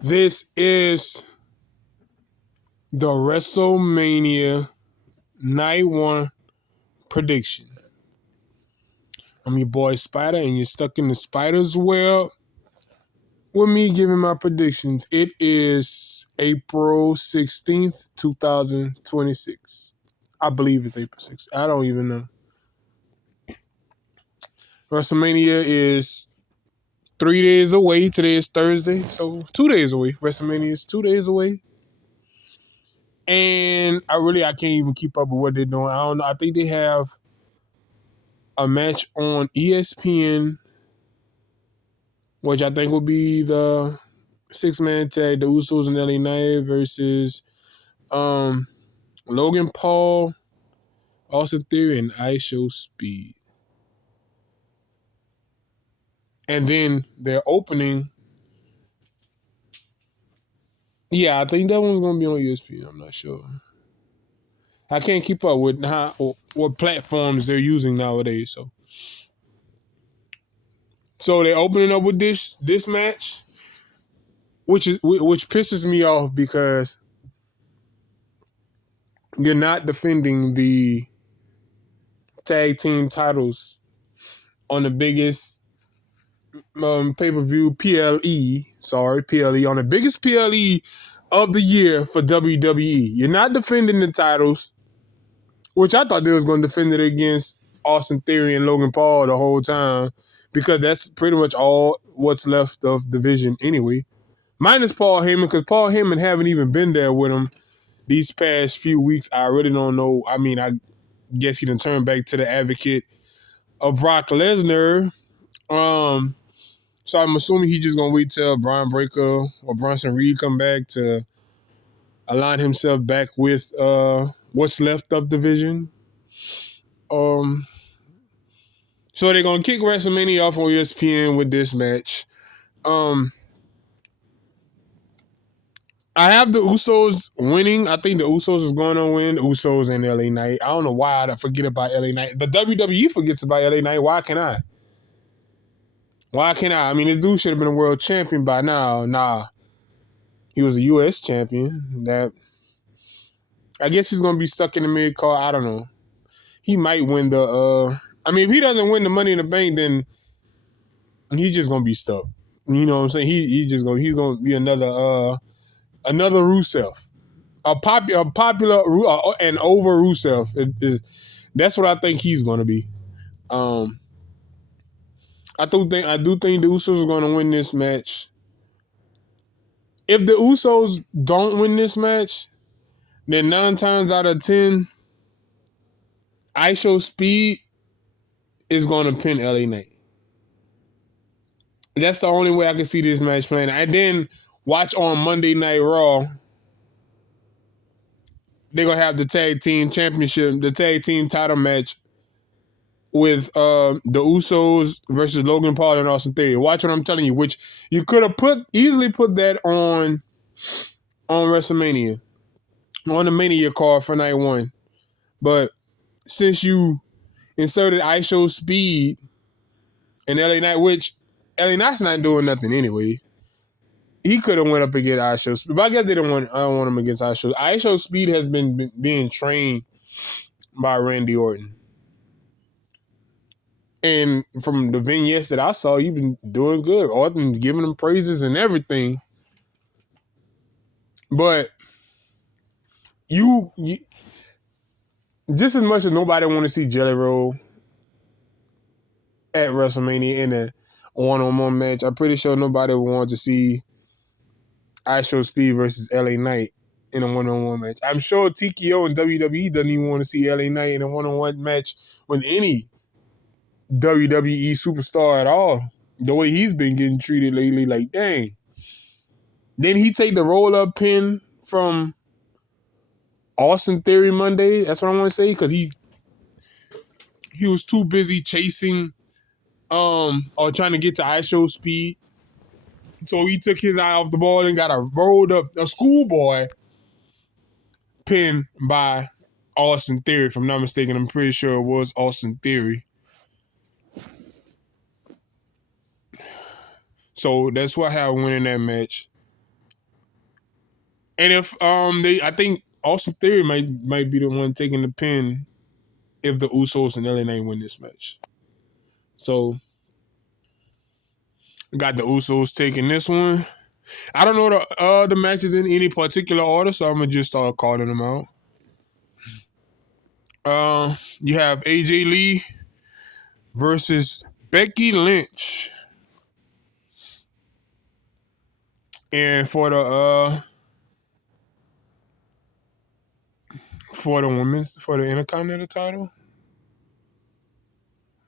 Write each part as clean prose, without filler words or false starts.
This is the WrestleMania Night 1 prediction. I'm your boy Spider, and you're stuck in the Spider's web with me giving my predictions. It is April 16th, 2026. I believe it's April 6th. I don't even know. WrestleMania is 3 days away. Today is Thursday, so 2 days away. WrestleMania is 2 days away. And I can't even keep up with what they're doing. I don't know. I think they have a match on ESPN, which I think will be the 6-man tag, the Usos and LA Knight versus Logan Paul, Austin Theory, and ISO Speed. And then they're opening. Yeah, I think that one's gonna be on ESPN. I'm not sure. I can't keep up with what platforms they're using nowadays. So they're opening up with this match, which pisses me off because you're not defending the tag team titles on the biggest pay-per-view PLE on the biggest PLE of the year for WWE. You're not defending the titles, which I thought they was going to defend it against Austin Theory and Logan Paul the whole time, because that's pretty much all what's left of the division anyway. Minus Paul Heyman, because Paul Heyman haven't even been there with him these past few weeks. I really don't know. I mean, I guess he done turned back to the advocate of Brock Lesnar. So I'm assuming he's just gonna wait till Brian Breaker or Bronson Reed come back to align himself back with what's left of the division. So they're gonna kick WrestleMania off on ESPN with this match. I have the Usos winning. I think the Usos is going to win. The Usos and LA Knight. I don't know why I forget about LA Knight. The WWE forgets about LA Knight. Why can't I? I mean, this dude should have been a world champion by now. Nah. He was a U.S. champion. I guess he's going to be stuck in the mid-card. I don't know. He might win the... I mean, if he doesn't win the Money in the Bank, then he's just going to be stuck. You know what I'm saying? He's going to be another Rusev. A popular and over Rusev. That's what I think he's going to be. I do think the Usos are going to win this match. If the Usos don't win this match, then 9 times out of 10, ISO Speed is going to pin LA Knight. That's the only way I can see this match playing. And then watch on Monday Night Raw. They're going to have the tag team championship, the tag team title match with the Usos versus Logan Paul and Austin Theory. Watch what I'm telling you, which you could have easily put that on WrestleMania, on the Mania card for night 1. But since you inserted ISO Speed and LA Knight, which LA Knight's not doing nothing anyway, he could have went up against ISO Speed. But I guess I don't want him against ISO. ISO Speed has been being trained by Randy Orton. And from the vignettes that I saw, you've been doing good. Orton giving him praises and everything. But you just as much as nobody want to see Jelly Roll at WrestleMania in a one-on-one match, I'm pretty sure nobody would want to see ISO Speed versus LA Knight in a one-on-one match. I'm sure TKO and WWE doesn't even want to see LA Knight in a one-on-one match with any WWE superstar at all. The way he's been getting treated lately, like, dang. Then he take the roll-up pin from Austin Theory Monday. That's what I want to say, because he was too busy chasing or trying to get to ISO Speed. So he took his eye off the ball and got a schoolboy pin by Austin Theory, if I'm not mistaken. I'm pretty sure it was Austin Theory. So that's what I have winning that match. And if I think Austin Theory might be the one taking the pin if the Usos and LA Knight win this match. So got the Usos taking this one. I don't know the matches in any particular order, so I'm gonna just start calling them out. You have AJ Lee versus Becky Lynch, and for the Intercontinental title.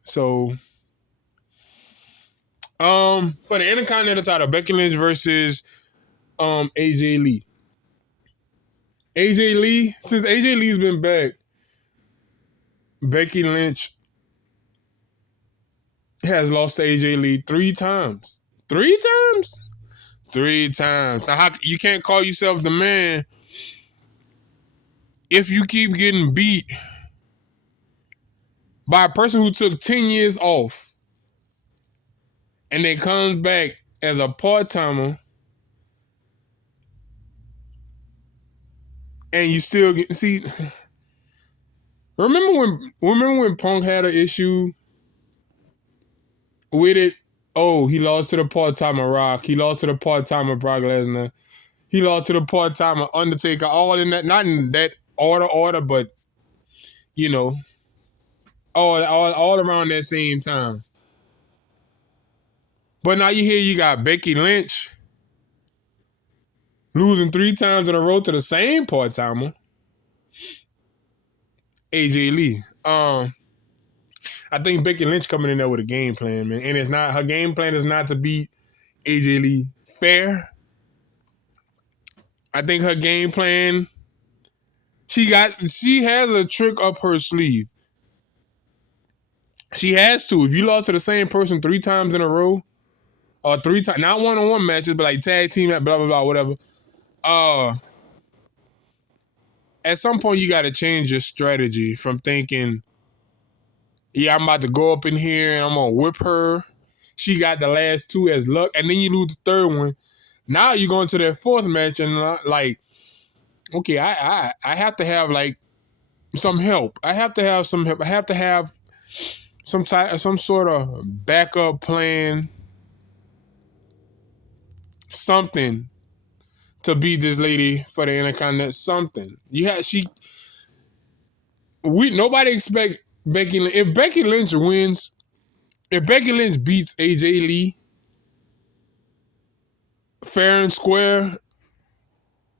So, for the Intercontinental title, Becky Lynch versus AJ Lee. AJ Lee, since AJ Lee's been back, Becky Lynch has lost to AJ Lee 3 times. 3 times? 3 times. Now, you can't call yourself the man if you keep getting beat by a person who took 10 years off and then comes back as a part-timer and you still get... See, remember when Punk had an issue with it? Oh, he lost to the part-timer Rock. He lost to the part-timer Brock Lesnar. He lost to the part-timer Undertaker. All in that, not in that order, but you know, all around that same time. But now you got Becky Lynch losing 3 times in a row to the same part-timer, AJ Lee. I think Becky Lynch coming in there with a game plan, man. And her game plan is not to beat AJ Lee fair. I think her game plan, she has a trick up her sleeve. She has to. If you lost to the same person 3 times in a row, or 3 times, not one-on-one matches, but like tag team, blah, blah, blah, whatever. At some point you got to change your strategy from thinking, yeah, I'm about to go up in here and I'm going to whip her. She got the last 2 as luck. And then you lose the 3rd one. Now you're going to that 4th match and like, okay, I have to have like some help. I have to have some help. I have to have some sort of backup plan. Something to beat this lady for the Intercontinental. Something. Nobody expect Becky Lynch. If Becky Lynch wins, if Becky Lynch beats AJ Lee fair and square,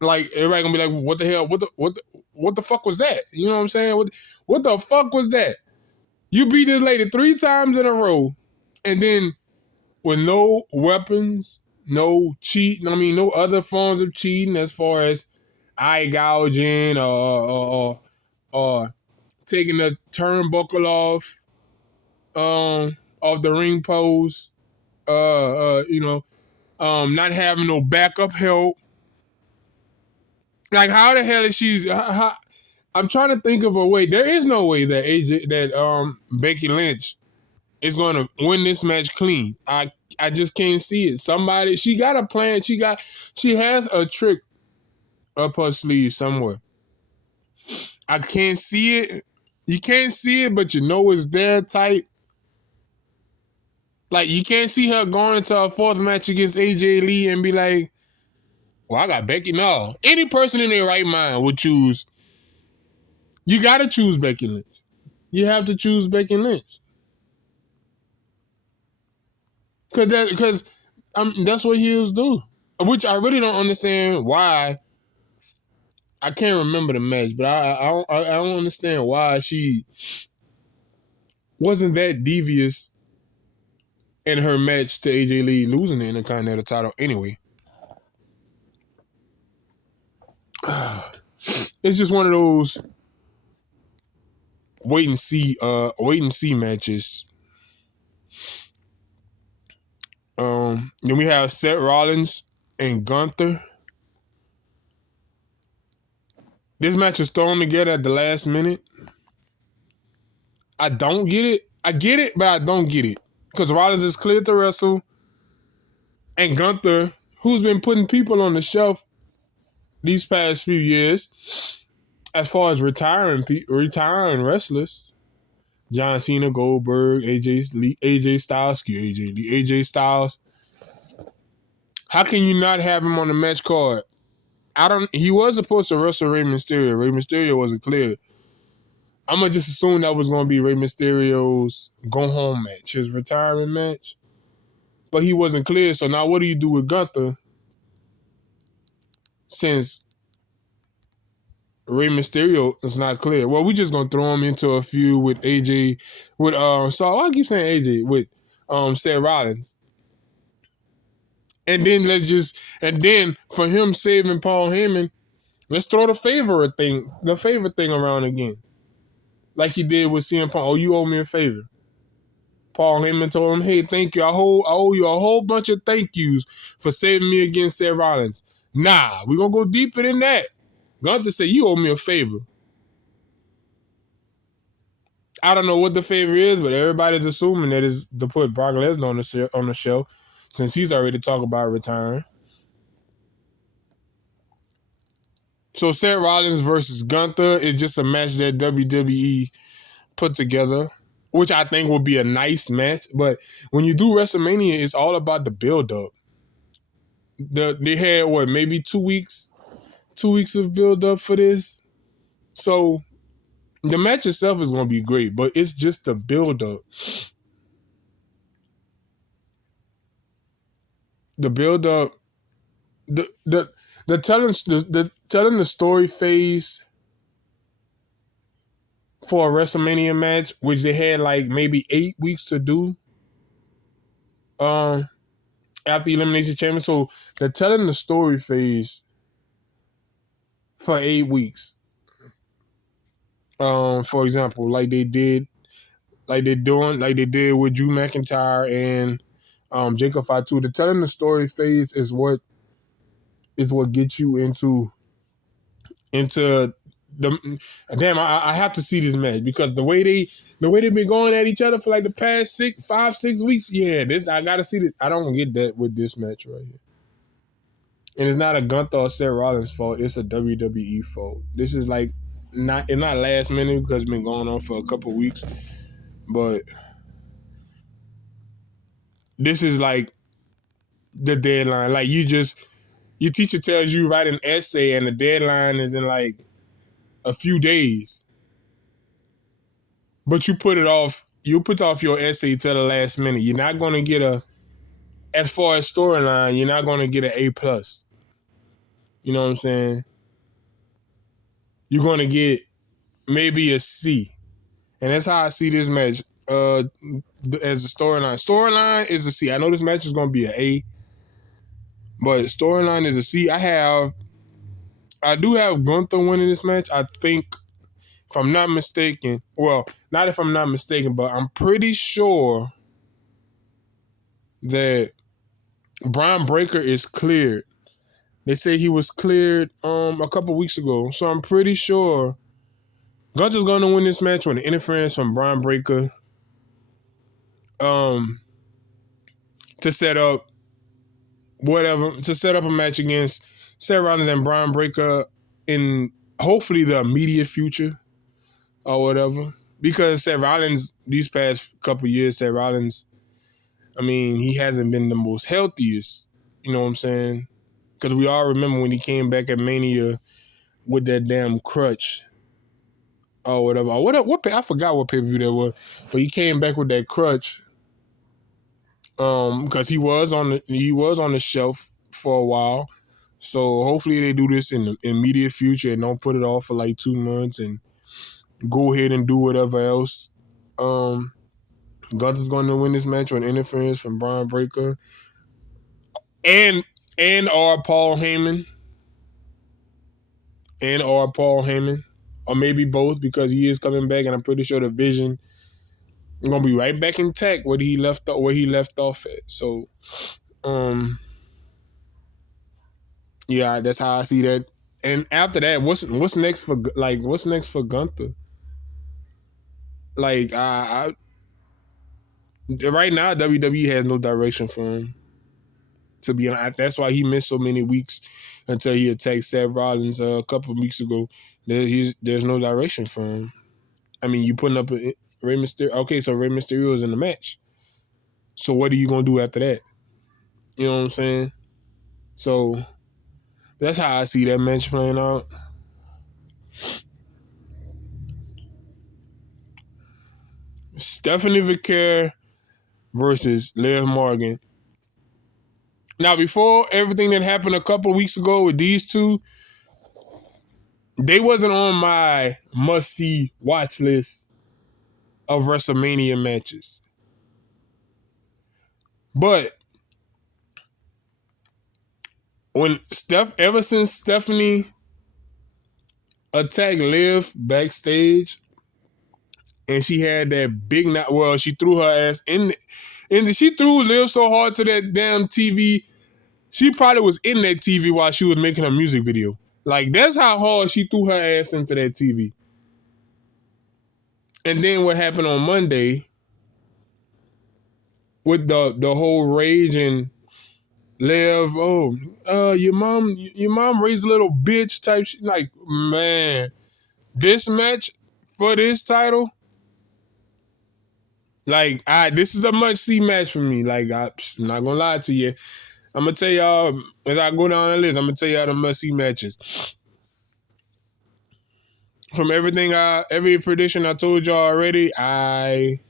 like everybody gonna be like, what the hell? What the fuck was that? You know what I'm saying? What the fuck was that? You beat this lady 3 times in a row, and then with no weapons, no cheating. I mean, no other forms of cheating as far as eye gouging or taking the turnbuckle off the ring post. Not having no backup help. Like, how the hell is she? I'm trying to think of a way. There is no way that Becky Lynch is going to win this match clean. I just can't see it. She got a plan. She has a trick up her sleeve somewhere. I can't see it. You can't see it, but you know it's there tight. Like, you can't see her going into a 4th match against AJ Lee and be like, well, I got Becky. No. Any person in their right mind would choose. You got to choose Becky Lynch. You have to choose Becky Lynch. Because that's what heels do. Which I really don't understand why. I can't remember the match, but I don't understand why she wasn't that devious in her match to AJ Lee losing the Intercontinental title anyway. It's just one of those wait and see matches. Then we have Seth Rollins and Gunther. This match is thrown together at the last minute. I don't get it. I get it, but I don't get it. Because Rollins is cleared to wrestle. And Gunther, who's been putting people on the shelf, these past few years, as far as retiring wrestlers, John Cena, Goldberg, AJ Styles, AJ Styles. How can you not have him on the match card? He was supposed to wrestle Rey Mysterio. Rey Mysterio wasn't clear. I'm gonna just assume that was gonna be Rey Mysterio's go home match, his retirement match. But he wasn't clear. So now what do you do with Gunther? Since Rey Mysterio is not clear. Well, we just gonna throw him into a feud with AJ, with so I keep saying AJ with Seth Rollins. And then for him saving Paul Heyman, let's throw the favor thing around again. Like he did with CM Punk. Oh, you owe me a favor. Paul Heyman told him, hey, thank you. I owe you a whole bunch of thank yous for saving me against Seth Rollins. Nah, we're going to go deeper than that. Gunther said, you owe me a favor. I don't know what the favor is, but everybody's assuming that is to put Brock Lesnar on the show since he's already talked about retiring. So Seth Rollins versus Gunther is just a match that WWE put together, which I think will be a nice match. But when you do WrestleMania, it's all about the build-up. They had, maybe 2 weeks of build-up for this. So the match itself is going to be great, but it's just the build-up. The build-up, the telling the story phase for a WrestleMania match, which they had like maybe 8 weeks to do after Elimination Chamber. So they're telling the story phase for 8 weeks. For example, like they did with Drew McIntyre and Jacob Fatu. The telling the story phase is what gets you into the damn. I have to see this match because the way they've been going at each other for like the past 6 weeks. Yeah, I gotta see this. I don't get that with this match right here. And it's not a Gunther or Seth Rollins fault. It's a WWE fault. This is like it's not last minute because it's been going on for a couple weeks, but this is like the deadline. Like your teacher tells you write an essay and the deadline is in like a few days, but you put off your essay till the last minute. You're not going to get as far as storyline, you're not going to get an A+. You know what I'm saying? You're going to get maybe a C. And that's how I see this match as a storyline. Storyline is a C. I know this match is going to be an A, but storyline is a C. I do have Gunther winning this match. I think, if I'm not mistaken, well, not if I'm not mistaken, but I'm pretty sure that Braun Breaker is cleared. They say he was cleared a couple weeks ago. So I'm pretty sure Gunther's going to win this match with an interference from Braun Breaker to set up a match against Seth Rollins and Braun Breaker in hopefully the immediate future or whatever. Because Seth Rollins, these past couple years, he hasn't been the most healthiest. You know what I'm saying? Because we all remember when he came back at Mania with that damn crutch or whatever. I forgot what pay-per-view that was, but he came back with that crutch because he was on the shelf for a while. So hopefully they do this in the immediate future and don't put it off for like 2 months and go ahead and do whatever else. Gunther's going to win this match with interference from Braun Breaker and or Paul Heyman. Or maybe both because he is coming back, and I'm pretty sure the Vision is gonna be right back intact where he left off at. So, yeah, that's how I see that. And after that, what's next for Gunther? Like, I right now WWE has no direction for him. To be honest, that's why he missed so many weeks until he attacked Seth Rollins a couple of weeks ago. There's no direction for him. I mean, you putting up a Rey Mysterio. Okay, so Rey Mysterio is in the match. So what are you gonna do after that? You know what I'm saying? So that's how I see that match playing out. Stephanie Vicaire versus Liv Morgan. Now, before everything that happened a couple weeks ago with these two, they wasn't on my must-see watch list of WrestleMania matches. But ever since Stephanie attacked Liv backstage, and she had that big knot. Well, she threw her ass she threw Liv so hard to that damn TV. She probably was in that TV while she was making her music video. Like, that's how hard she threw her ass into that TV. And then what happened on Monday with the whole rage and Liv, your mom raised a little bitch type shit. Like, man, this match for this title, like, this is a must-see match for me. Like, I'm not gonna lie to you. I'm gonna tell y'all, as I go down the list, I'm gonna tell y'all the must-see matches. From every prediction I told y'all already, I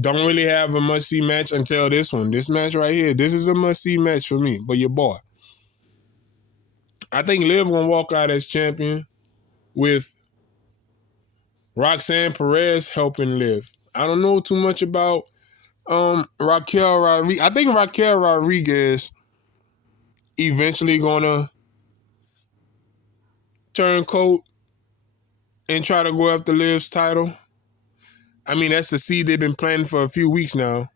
don't really have a must-see match until this one. This match right here, this is a must-see match for me, but your boy. I think Liv gonna walk out as champion with Roxanne Perez helping Liv. I don't know too much about Raquel Rodriguez. I think Raquel Rodriguez eventually gonna turn coat and try to go after Liv's title. I mean, that's the seed they've been planning for a few weeks now.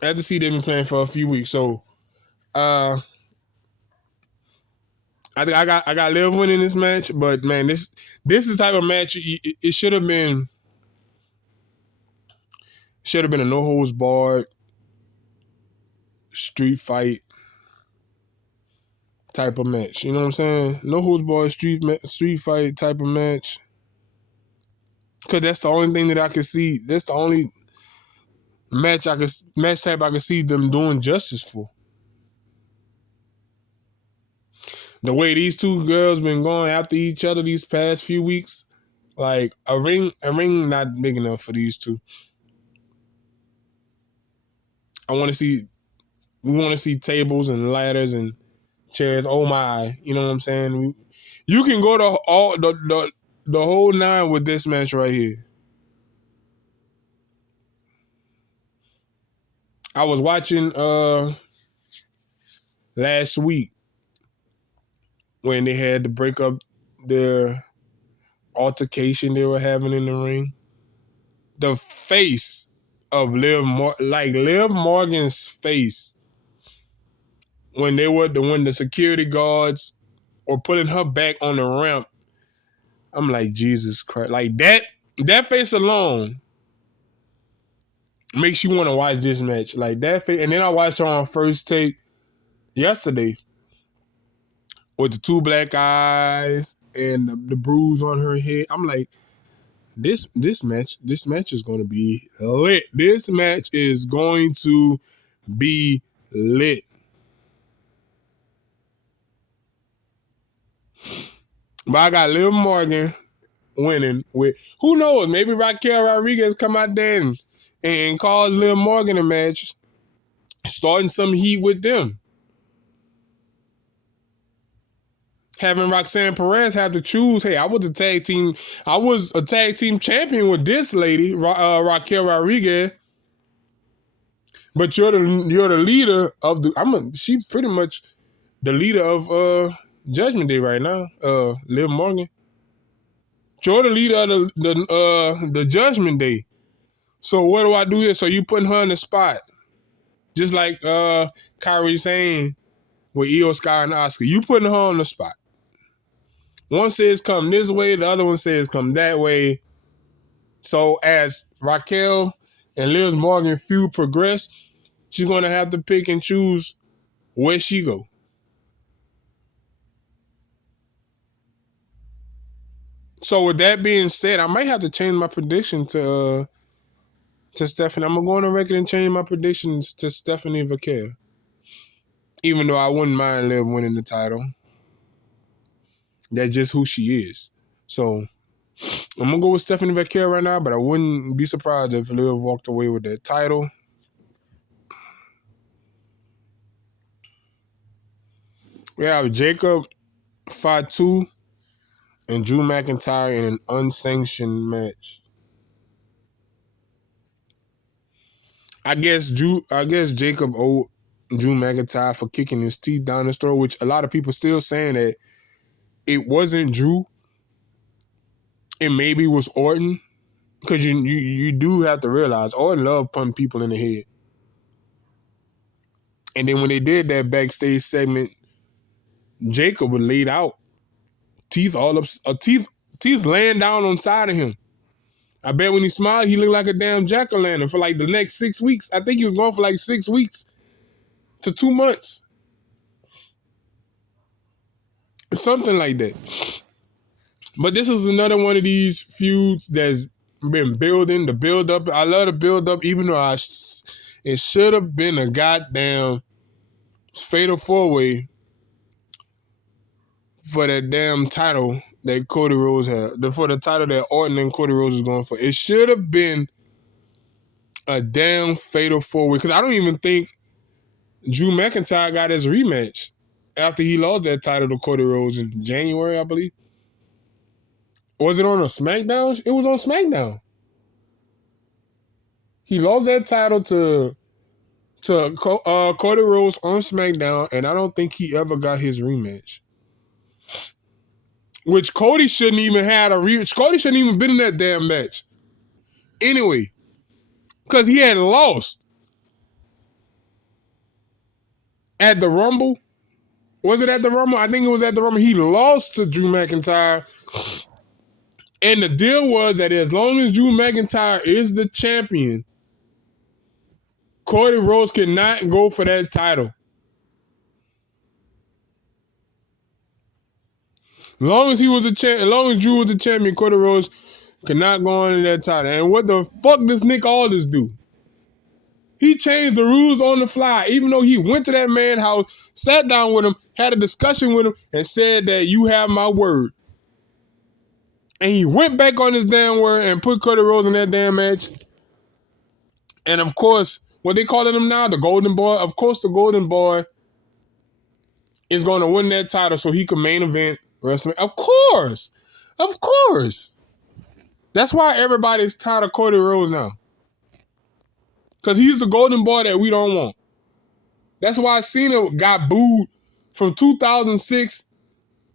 That's the seed they've been planning for a few weeks. So, I think I got Liv winning this match, but man, this is the type of match it should have been. Should have been a no holds barred street fight type of match. You know what I'm saying? No holds barred street fight type of match. Cause that's the only thing that I can see. That's the only match type I can see them doing justice for. The way these two girls been going after each other these past few weeks, like a ring not big enough for these two. We want to see tables and ladders and chairs. Oh my, you know what I'm saying? You can go to all the whole nine with this match right here. I was watching last week when they had to break up their altercation they were having in the ring. The face of Liv Morgan's face when the security guards were putting her back on the ramp. I'm like, Jesus Christ. Like that face alone makes you want to watch this match. Like that face. And then I watched her on First Take yesterday with the two black eyes and the bruise on her head. I'm like, this match is going to be lit. This match is going to be lit. But I got Liv Morgan winning with, who knows, maybe Raquel Rodriguez come out there and cause Liv Morgan a match, starting some heat with them. Having Roxanne Perez have to choose, hey, I was a tag team champion with this lady, Raquel Rodriguez, but you're the leader of she's pretty much the leader of Judgment Day right now, Liv Morgan. You're the leader of the Judgment Day. So what do I do here? So you putting her in the spot, just like Kyrie saying with Io Sky and Asuka. You putting her on the spot. One says come this way, the other one says come that way. So as Raquel and Liv Morgan feud progress, she's going to have to pick and choose Where'd she go? So with that being said, I might have to change my prediction to Stephanie. I'm gonna go on the record and change my predictions to Stephanie Vaquer. Even though I wouldn't mind Liv winning the title. That's just who she is. So I'm gonna go with Stephanie Vaquer right now, but I wouldn't be surprised if Liv walked away with that title. We have Jacob Fatu and Drew McIntyre in an unsanctioned match. I guess Jacob owed Drew McIntyre for kicking his teeth down his throat, which a lot of people still saying that it wasn't Drew. It maybe was Orton. Because you do have to realize Orton loved punting people in the head. And then when they did that backstage segment, Jacob was laid out. Teeth all up, teeth laying down on the side of him. I bet when he smiled, he looked like a damn jack-o'-lantern for like the next 6 weeks. I think he was going for like 6 weeks to 2 months. Something like that. But this is another one of these feuds that's been building, the build-up. I love the build-up, even though it should have been a goddamn fatal four-way for that damn title that Cody Rhodes had. For the title that Orton and Cody Rhodes was going for. It should have been a damn fatal four-way. Because I don't even think Drew McIntyre got his rematch after he lost that title to Cody Rhodes in January, I believe. Was it on a SmackDown? It was on SmackDown. He lost that title to Cody Rhodes on SmackDown, and I don't think he ever got his rematch. Which Cody shouldn't even had a rematch. Cody shouldn't even been in that damn match. Anyway, because he had lost at the Rumble. Was it at the Rumble? I think it was at the Rumble. He lost to Drew McIntyre. And the deal was that as long as Drew McIntyre is the champion, Cody Rhodes cannot go for that title. As long as Drew was the champion, Cody Rhodes could not go on to that title. And what the fuck does Nick Aldis do? He changed the rules on the fly, even though he went to that man's house, sat down with him, had a discussion with him, and said that you have my word. And he went back on his damn word and put Cody Rhodes in that damn match. And of course, what they calling him now, the Golden Boy. Of course, the Golden Boy is going to win that title so he can main event WrestleMania. Of course. That's why everybody's tired of Cody Rhodes now. Because he's the Golden Boy that we don't want. That's why Cena got booed from 2006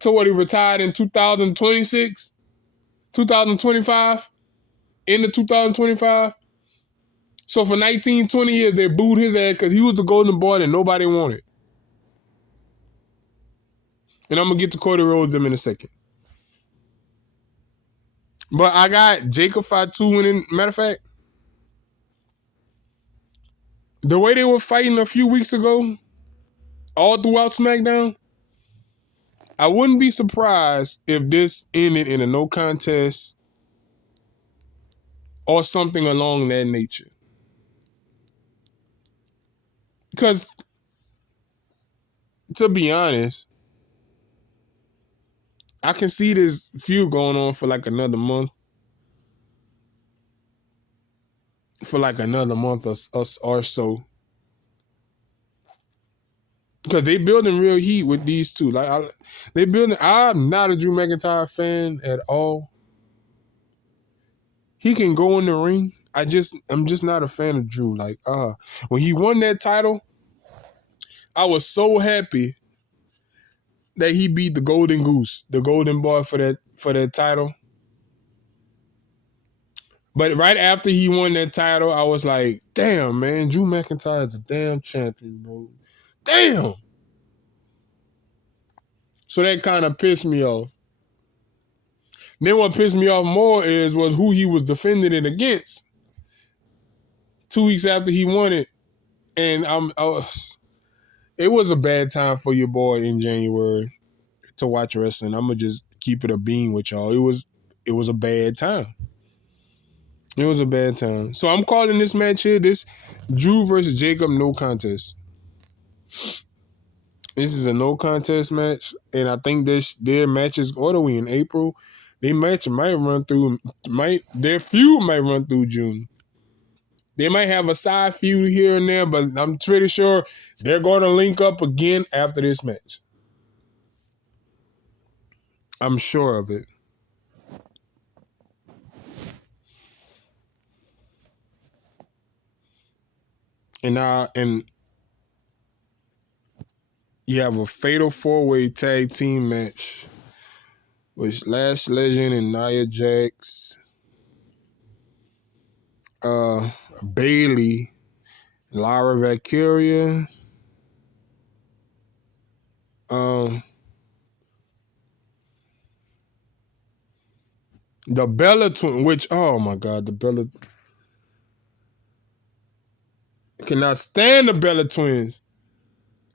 to what he retired in 2025, into 2025. So for 19, 20 years, they booed his ass because he was the Golden Boy that nobody wanted. And I'm going to get to Cody Rhodes in a second. But I got Jacob Fatu winning. Matter of fact, the way they were fighting a few weeks ago, all throughout SmackDown, I wouldn't be surprised if this ended in a no contest or something along that nature. Because, to be honest, I can see this feud going on for like another month. Or so. Because they building real heat with these two. I'm not a Drew McIntyre fan at all. He can go in the ring. I'm just not a fan of Drew. When he won that title, I was so happy that he beat the Golden Goose, the Golden Boy for that title. But right after he won that title, I was like, damn, man, Drew McIntyre is a damn champion, bro. Damn. So that kind of pissed me off. Then what pissed me off more was who he was defending it against 2 weeks after he won it. And It was a bad time for your boy in January to watch wrestling. I'm gonna just keep it a bean with y'all. It was a bad time. It was a bad time. So I'm calling this match here, this Drew versus Jacob no contest. This is a no contest match, and I think their matches, what are we in April? Their match their feud might run through June. They might have a side feud here and there, but I'm pretty sure they're going to link up again after this match. I'm sure of it. And you have a fatal 4-way tag team match with Lash Legend and Nia Jax, Bailey, Lyra Valkyria, the Bella Twin, which, oh my God, the Bella, cannot stand the Bella Twins,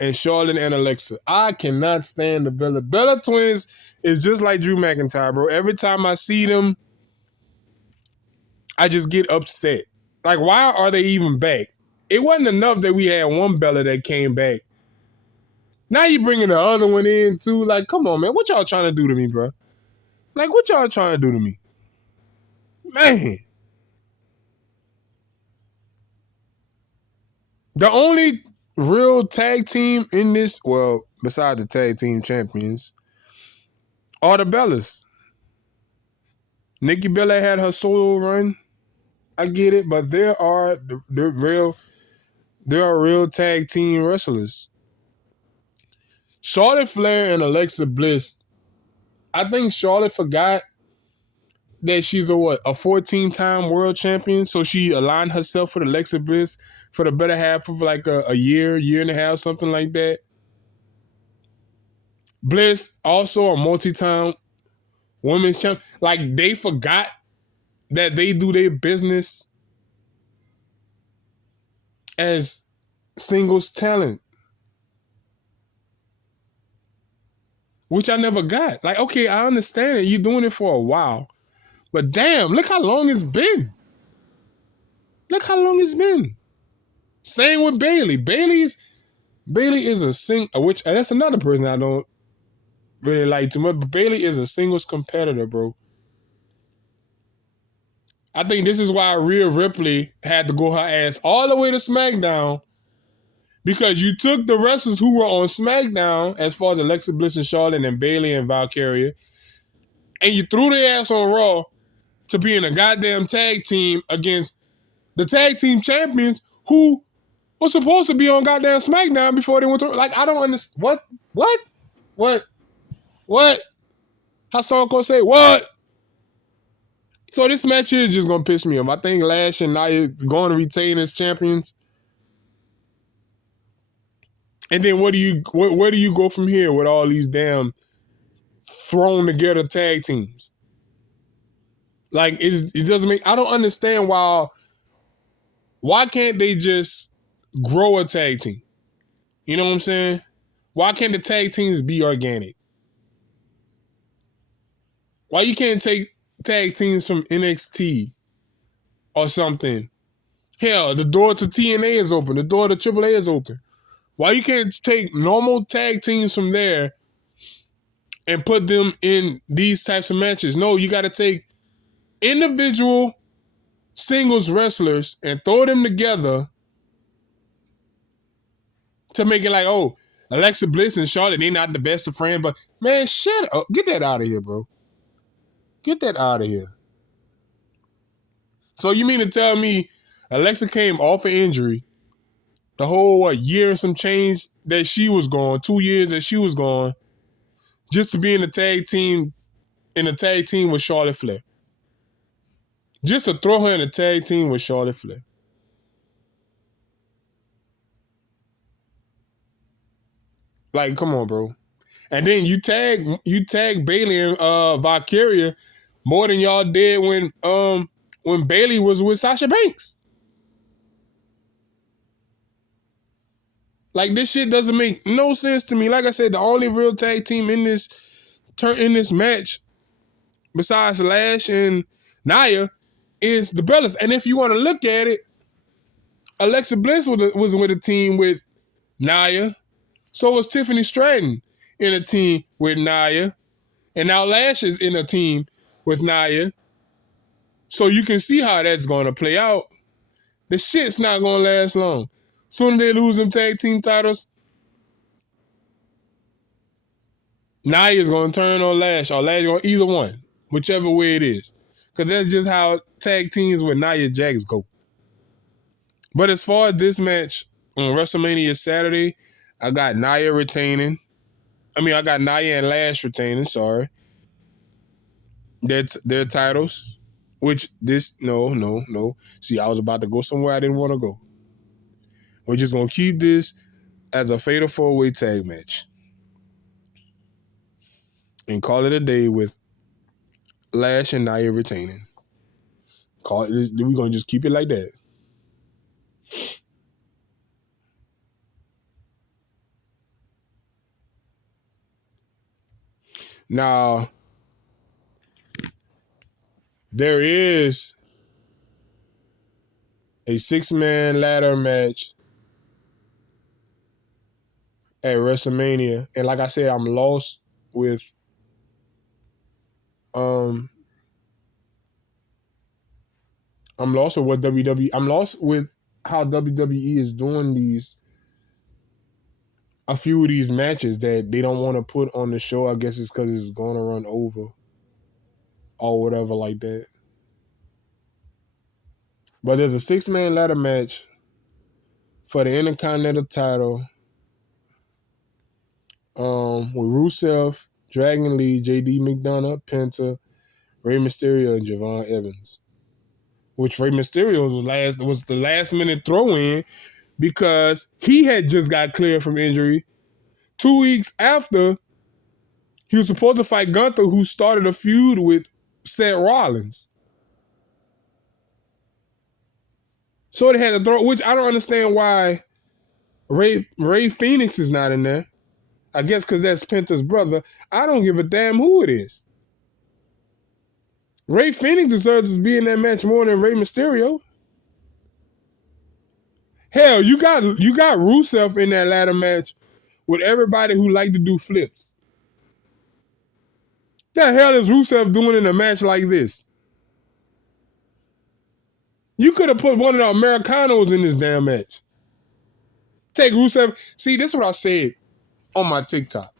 and Charlotte and Alexa. I cannot stand the Bella Twins is just like Drew McIntyre, bro. Every time I see them, I just get upset. Like, why are they even back? It wasn't enough that we had one Bella that came back. Now you bringing the other one in too. Like, come on, man. What y'all trying to do to me, bro? Like, what y'all trying to do to me? Man. The only real tag team in this, well, besides the tag team champions, are the Bellas. Nikki Bella had her solo run. I get it, but there are real tag team wrestlers. Charlotte Flair and Alexa Bliss. I think Charlotte forgot that she's a 14-time world champion, so she aligned herself with Alexa Bliss for the better half of like a year and a half, something like that. Bliss, also a multi-time women's champion. Like, they forgot that they do their business as singles talent, which I never got. Like, okay, I understand it. You're doing it for a while. But damn, look how long it's been. Look how long it's been. Same with Bailey. Bailey is a which that's another person I don't really like too much. But Bailey is a singles competitor, bro. I think this is why Rhea Ripley had to go her ass all the way to SmackDown, because you took the wrestlers who were on SmackDown, as far as Alexa Bliss and Charlotte and Bailey and Valkyria, and you threw their ass on Raw to be in a goddamn tag team against the tag team champions who was supposed to be on goddamn SmackDown before they went to... Like, I don't understand. What? How Stone Cold say, what? So this match here is just going to piss me off. I think Lash and Nia going to retain as champions. And then where do you go from here with all these damn thrown together tag teams? Like, it doesn't make... I don't understand why can't they just grow a tag team? You know what I'm saying? Why can't the tag teams be organic? Why you can't take tag teams from NXT or something? Hell, the door to TNA is open. The door to AAA is open. Why you can't take normal tag teams from there and put them in these types of matches? No, you got to take individual singles wrestlers and throw them together to make it like, oh, Alexa Bliss and Charlotte, they're not the best of friends, but man, shut up. Get that out of here, bro. Get that out of here. So you mean to tell me Alexa came off an injury, the whole year and some change that she was gone, 2 years that she was gone, just to be in a tag team with Charlotte Flair? Just to throw her in a tag team with Charlotte Flair. Like, come on, bro. And then you tag Bailey and Valkyria more than y'all did when Bailey was with Sasha Banks. Like, this shit doesn't make no sense to me. Like I said, the only real tag team in this match, besides Lash and Nia, is the Bellas. And if you want to look at it, Alexa Bliss was with a team with Nia. So was Tiffany Stratton in a team with Nia. And now Lash is in a team with Nia. So you can see how that's going to play out. The shit's not going to last long. Soon as they lose them tag team titles, Nia's going to turn on Lash, or Lash on either one, whichever way it is. Because that's just how tag teams with Nia Jax go. But as far as this match on WrestleMania Saturday, I got Nia retaining. I got Nia and Lash retaining, sorry. Their titles. Which no. See, I was about to go somewhere I didn't want to go. We're just going to keep this as a Fatal 4-Way tag match. And call it a day with Lash and Nia retaining. We're going to just keep it like that. Now, there is a 6-man ladder match at WrestleMania. And like I said, I'm lost with what WWE. I'm lost with how WWE is doing a few of these matches that they don't want to put on the show. I guess it's because it's going to run over or whatever like that. But there's a 6-man ladder match for the Intercontinental title with Rusev, Dragon Lee, JD McDonough, Penta, Rey Mysterio, and Javon Evans. Which Rey Mysterio was the last minute throw in because he had just got cleared from injury 2 weeks after he was supposed to fight Gunther, who started a feud with Seth Rollins. So they had to throw, which I don't understand why Ray Phoenix is not in there. I guess because that's Penta's brother. I don't give a damn who it is. Ray Phoenix deserves to be in that match more than Rey Mysterio. Hell, you got Rusev in that ladder match with everybody who like to do flips. The hell is Rusev doing in a match like this? You could have put one of the Americanos in this damn match. Take Rusev. See, this is what I said on my TikTok.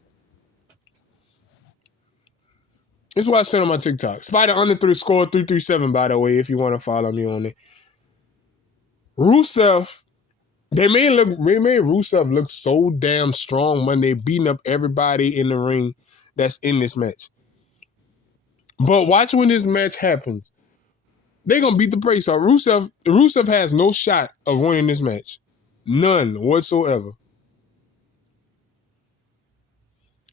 This is what I said on my TikTok. Spider under 3 score 337, by the way, if you want to follow me on it. Rusev, they made Rusev look so damn strong when they beating up everybody in the ring that's in this match. But watch when this match happens. They're going to beat the brakes off. Rusev has no shot of winning this match. None whatsoever.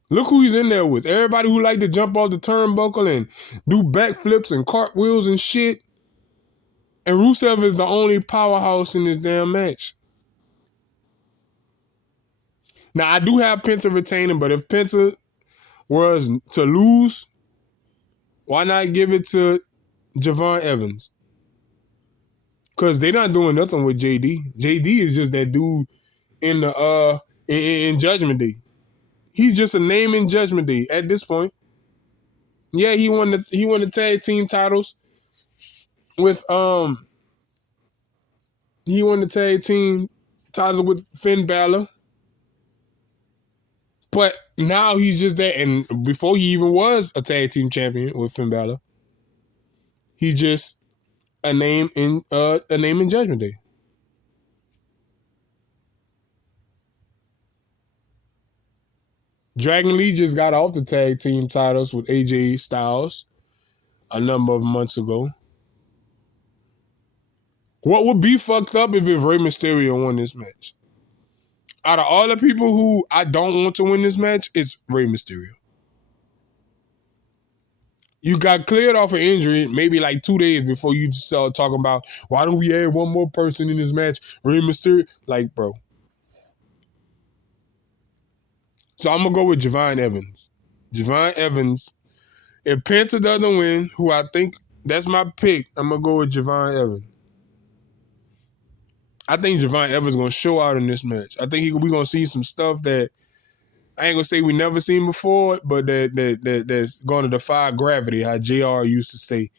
Look who he's in there with. Everybody who like to jump off the turnbuckle and do backflips and cartwheels and shit. And Rusev is the only powerhouse in this damn match. Now, I do have Penta retaining, but if Penta was to lose, why not give it to Javon Evans? Because they're not doing nothing with JD. JD is just that dude in the in Judgment Day. He's just a name in Judgment Day at this point. Yeah, he won the tag team titles with he won the tag team titles with Finn Balor. But now he's just that, and before he even was a tag team champion with Finn Balor, he's just a name in Judgment Day. Dragon Lee just got off the tag team titles with AJ Styles a number of months ago. What would be fucked up if Rey Mysterio won this match? Out of all the people who I don't want to win this match, it's Rey Mysterio. You got cleared off an injury maybe like 2 days before you start talking about, why don't we add one more person in this match? Rey Mysterio. Like, bro. So I'm gonna go with Javon Evans. Javon Evans. If Penta doesn't win, who I think that's my pick, I'm gonna go with Javon Evans. I think Javon Evans gonna show out in this match. I think we gonna see some stuff that I ain't gonna say we never seen before, but that's gonna defy gravity. How JR used to say,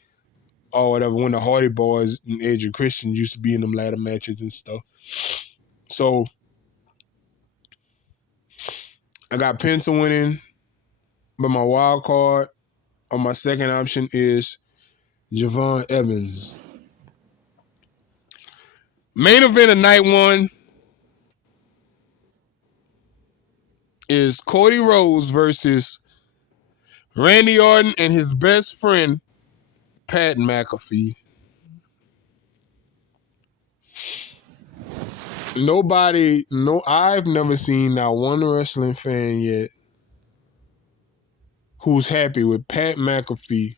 or whatever, when the Hardy Boys and Edge and Christian used to be in them ladder matches and stuff. So I got Penta winning, but my wild card on my second option is Javon Evans. Main event of night one is Cody Rhodes versus Randy Orton and his best friend, Pat McAfee. I've never seen not one wrestling fan yet who's happy with Pat McAfee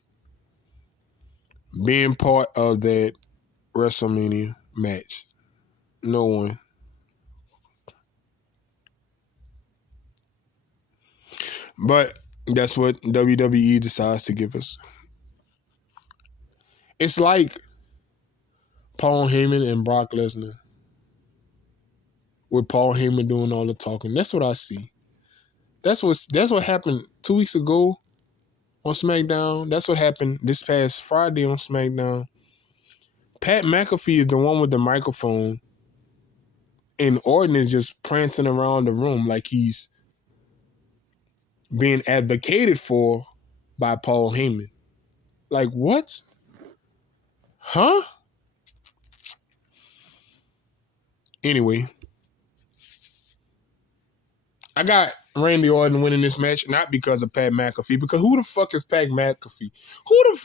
being part of that WrestleMania match. No one. But that's what WWE decides to give us. It's like Paul Heyman and Brock Lesnar, with Paul Heyman doing all the talking. That's what I see. That's what happened 2 weeks ago on SmackDown. That's what happened this past Friday on SmackDown. Pat McAfee is the one with the microphone, and Orton is just prancing around the room like he's being advocated for by Paul Heyman. Like, what? Huh? Anyway, I got Randy Orton winning this match, not because of Pat McAfee, because who the fuck is Pat McAfee?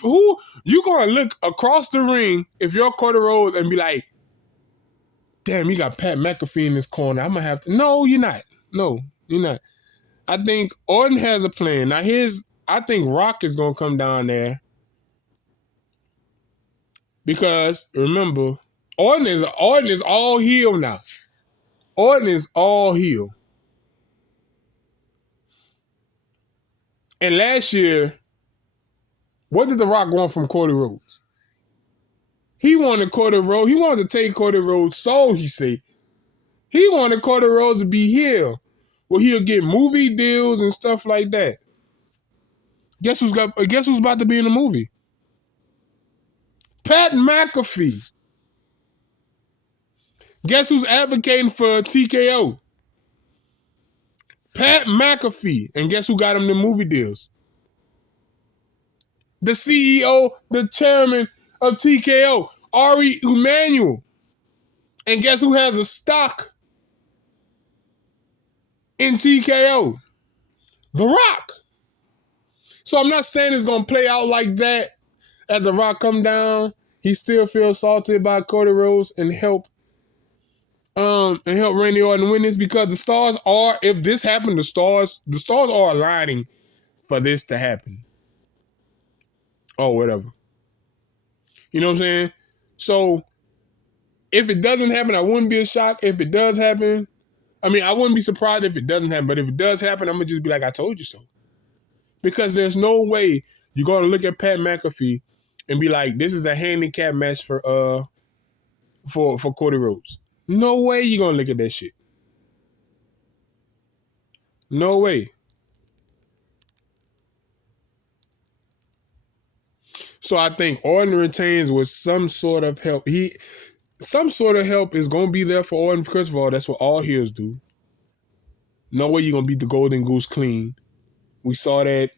Who you gonna look across the ring if you're Cody Rhodes and be like, damn, you got Pat McAfee in this corner. I'm gonna have to. No, you're not. No, you're not. I think Orton has a plan. Now I think Rock is gonna come down there. Because remember, Orton is all heel now. Orton is all heel. And last year, what did The Rock want from Cody Rhodes? He wanted to take Cody Rhodes' soul, he said. He wanted Cody Rhodes to be heel, where he'll get movie deals and stuff like that. Guess who's about to be in the movie? Pat McAfee. Guess who's advocating for TKO? Pat McAfee. And guess who got him the movie deals? The CEO, the chairman of TKO, Ari Emanuel. And guess who has a stock in TKO? The Rock. So I'm not saying it's going to play out like that as The Rock come down. He still feels salty about Cody Rhodes and help Randy Orton win this, because the stars are, if this happened, the stars are aligning for this to happen. Or whatever. You know what I'm saying? So if it doesn't happen, I wouldn't be shocked. If it does happen, I wouldn't be surprised if it doesn't happen. But if it does happen, I'm going to just be like, I told you so. Because there's no way you're going to look at Pat McAfee and be like, this is a handicap match for Cody Rhodes. No way you're going to look at that shit. No way. So I think Orton retains with some sort of help. Some sort of help is going to be there for Orton. First of all, that's what all heels do. No way you're going to beat the Golden Goose clean. We saw that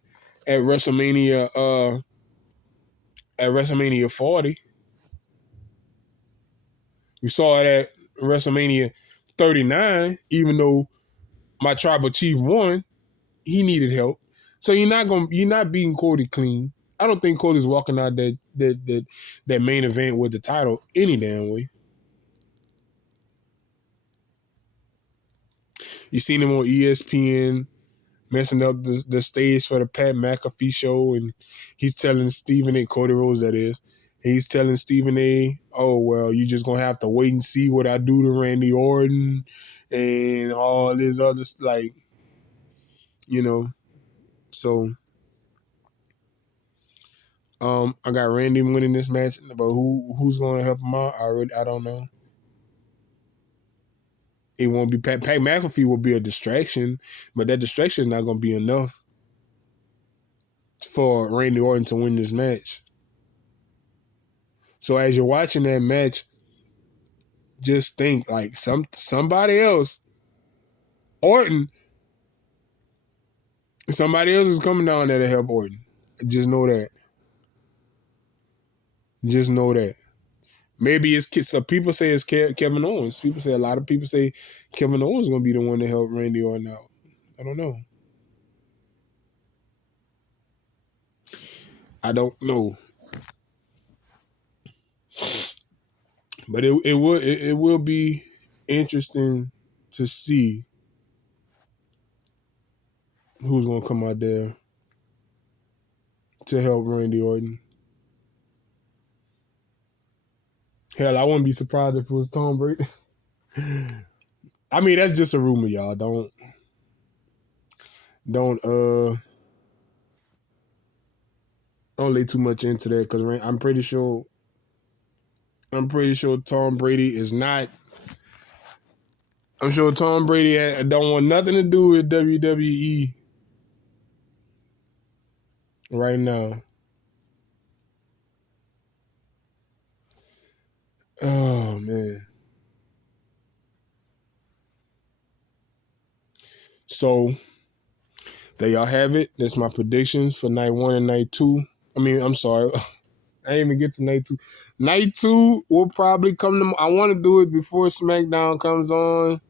at WrestleMania, at WrestleMania 40. We saw it at WrestleMania 39, even though my tribal chief won, he needed help. So you're not beating Cody clean. I don't think Cody's walking out that main event with the title any damn way. You seen him on ESPN messing up the stage for the Pat McAfee show, and he's telling Stephen A. Cody Rhodes, that is. And he's telling Stephen A., oh, well, you just going to have to wait and see what I do to Randy Orton and all this other, like, you know. So I got Randy winning this match, but who's going to help him out? I don't know. It won't be Pat McAfee will be a distraction, but that distraction is not going to be enough for Randy Orton to win this match. So as you're watching that match, just think like somebody else, Orton, somebody else is coming down there to help Orton. Just know that. Just know that. Maybe it's some people say it's Kevin Owens. A lot of people say Kevin Owens is gonna be the one to help Randy Orton out. I don't know. I don't know. But it will be interesting to see who's gonna come out there to help Randy Orton. Hell, I wouldn't be surprised if it was Tom Brady. I mean, that's just a rumor, y'all. Don't lay too much into that because I'm pretty sure Tom Brady is not. I'm sure Tom Brady don't want nothing to do with WWE right now. Oh man. So there y'all have it. That's my predictions for night 1 and night 2. I mean, I'm sorry. I didn't even get to night 2. Night 2 will probably come to. I want to do it before SmackDown comes on,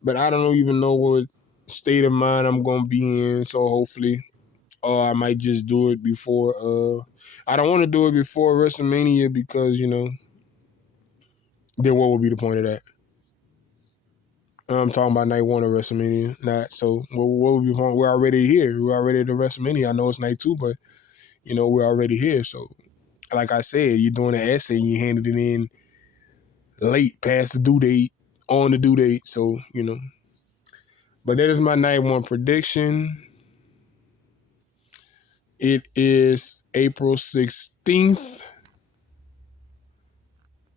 but I don't even know what state of mind I'm gonna be in. So hopefully, or I might just do it before. I don't want to do it before WrestleMania because then what would be the point of that? I'm talking about night 1 of WrestleMania. Not so. What would be the point? We're already here. We're already at the WrestleMania. I know it's night 2, but we're already here. So, like I said, you're doing an essay. You handed it in late, past the due date, on the due date. So But that is my night 1 prediction. It is April 16th,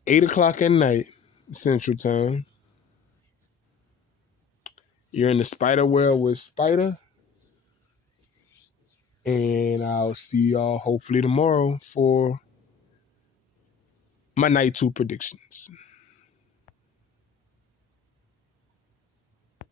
8:00 at night, Central Time. You're in the spider world with Spider. And I'll see y'all hopefully tomorrow for my night 2 predictions.